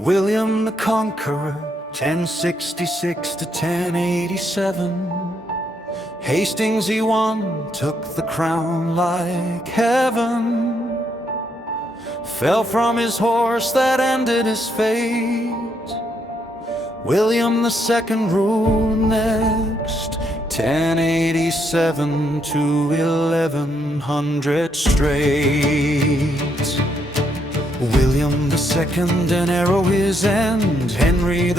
William the Conqueror, 1066 to 1087. Hastings he won, took the crown like heaven. Fell from his horse, that ended his fate. William II ruled next, 1087 to 1100 straight. William II, an arrow his end. Henry I,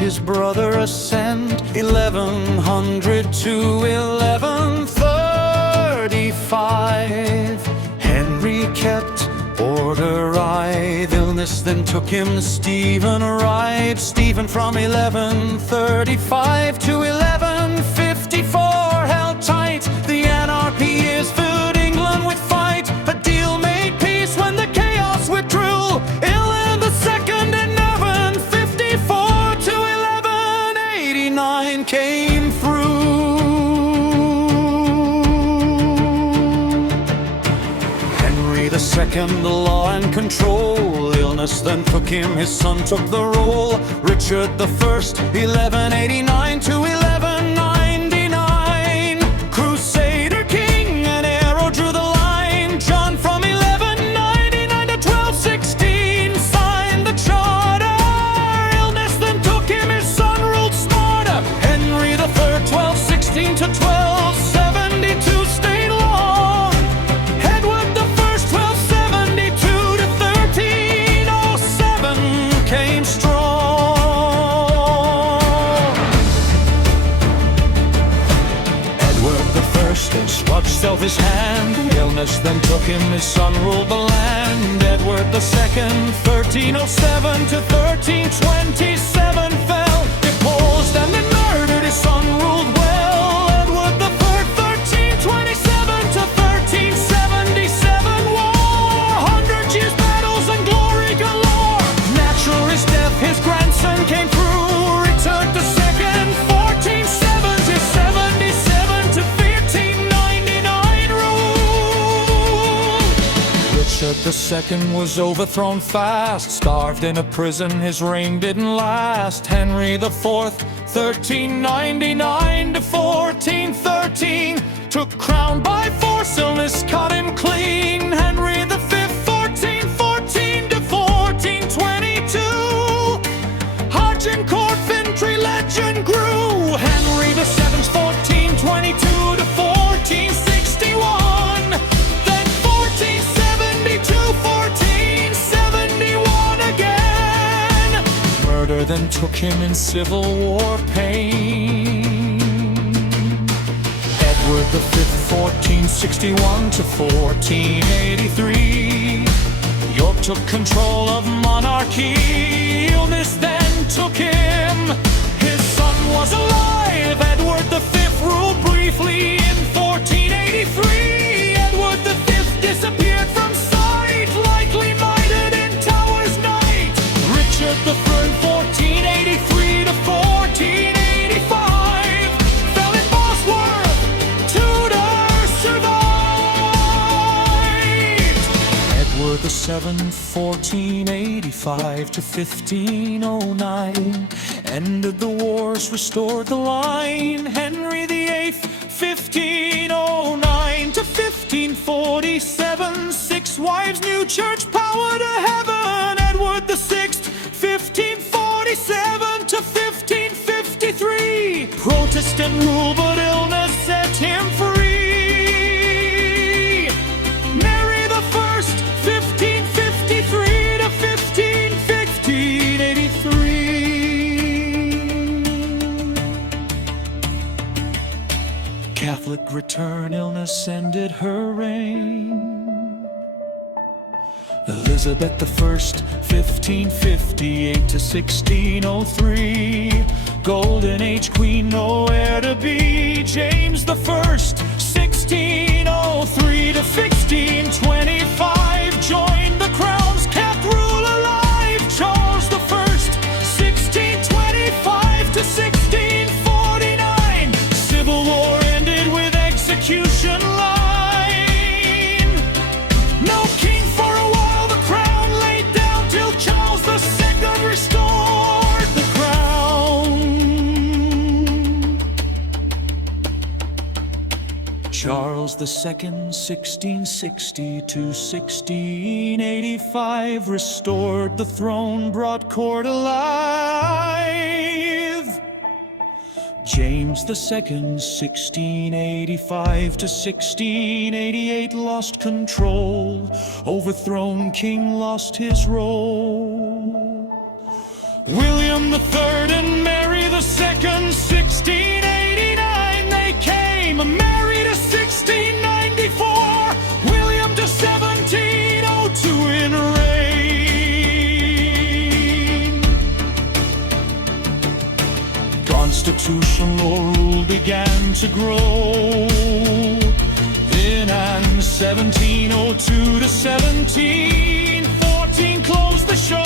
his brother, ascend. 1100 to 1135. Henry kept order right. Illness then took him. Stephen arrived. Stephen from 1135 to 1154 held tight. The anarchy years filled England with fight. A deal made peace when the chaos withdrew. William II in 1154 to 1189 came through. Henry II, the law and control. Illness then took him, his son took the role. Richard I, 1189 to 1199. Crusader king, an arrow drew the line. John from 1199 to 1216 signed the charter. Illness then took him, his son ruled smarter. Henry III, 1216 to 1272 stayed long. Edward I, 1272 to 1307 came strong. Edward I stretched out his hand. Illness then took him, his son ruled the land. Edward II, 1307 to 1327 fell, deposed and then murdered, his son ruled well. Edward III, 1327 to 1377 war. 100 years battles and glory galore. Natural his death, his grandson came through. Richard II, 1470 77 to 1399 rule. Richard II was overthrown fast. Starved in a prison, his reign didn't last. Henry IV, 1399 to 1413 took crown by force. Illness cut him clean. Henry V, 1414 to 1422. Agincourt infantry legend grew. Henry VII's 1422 to 1461. Then 1472, 1471 again. Murder then took him in Civil War pain. Edward V, 1461 to 1483. York took control of monarchy. Illness then took him. His son was alive. Edward V ruled briefly in 1483. Edward V disappeared from sight, likely mighted in Tower's night. Richard I, 1483 to 1485 fell in Bosworth. Tudor survived. Edward VII, 1485 to 1509 ended the wars, restored the line. Henry VIII, 1509 to 1547, 6 wives, new church power to heaven. Edward VI, 1547 to 1553, Protestant rule but illness set him free. Mary I, 1553 to 1583. Catholic return, illness ended her reign. Elizabeth I, 1558 to 1603, Golden Age queen, no heir to be. James I, 1603 to 1625, joined the crown's kept rule alive. Charles I, 1625 to 1649, Civil War ended with execution line. No king for a while, the crown laid down till Charles II Charles II, 1660 to 1685, restored the throne, brought court alive. James II, 1685 to 1688, lost control, overthrown king lost his role. William III and Mary II, 1689, they came, married to 1694, William to 1702 in reign. Constitutional rule began to grow. Then in 1702 to 1714, closed the show.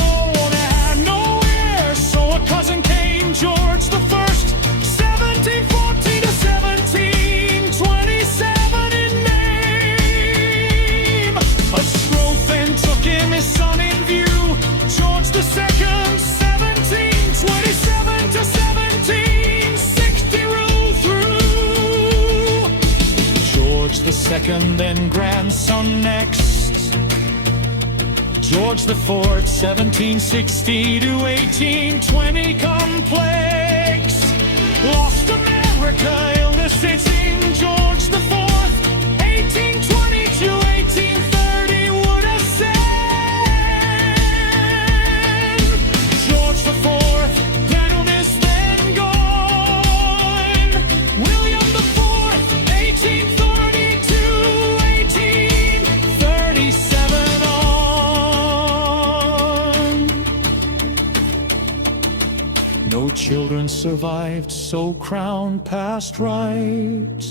A cousin came, George the First, 1714 to 1727 in name. A scroll then took him, his son in view, George the Second, 1727 to 1760 ruled through. George the Second, then grandson next, George IV, 1760 to 1820, complex. Lost America, illness, it's in George IV, 1820 to 1830 would ascend. George IV, that illness then gone. William IV, 1830 to 1837 on. No children survived, so crown passed right.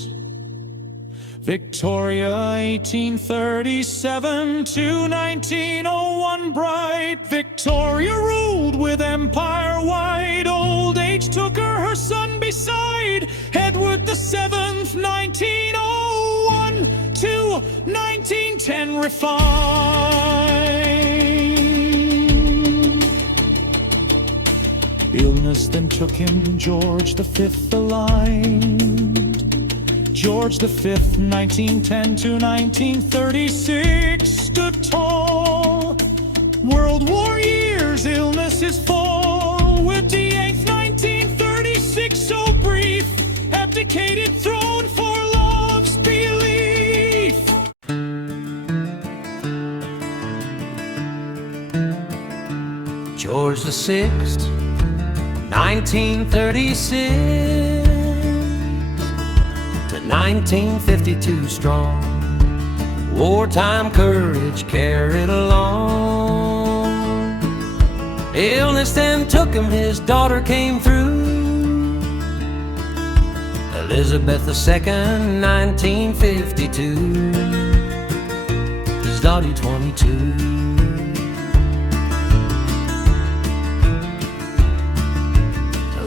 Victoria, 1837 to 1901, bright. Victoria ruled with empire-wide. Old age took her son beside. Edward VII, 1901 to 1910, refined. Illness then took him, George V aligned. George V, 1910 to 1936, stood tall. World War years, illness is fall. With the 8th, 1936, so brief, abdicated throne for love's belief. George VI, 1936 to 1952, strong. Wartime courage carried along. Illness then took him, his daughter came through. Elizabeth II, 1952, his daughter 22.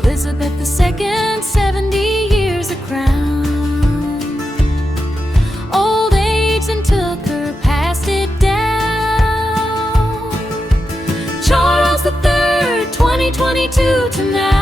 Elizabeth II, 70 years of crown. Old age then took her, passed it down. Charles III, 2022 to now.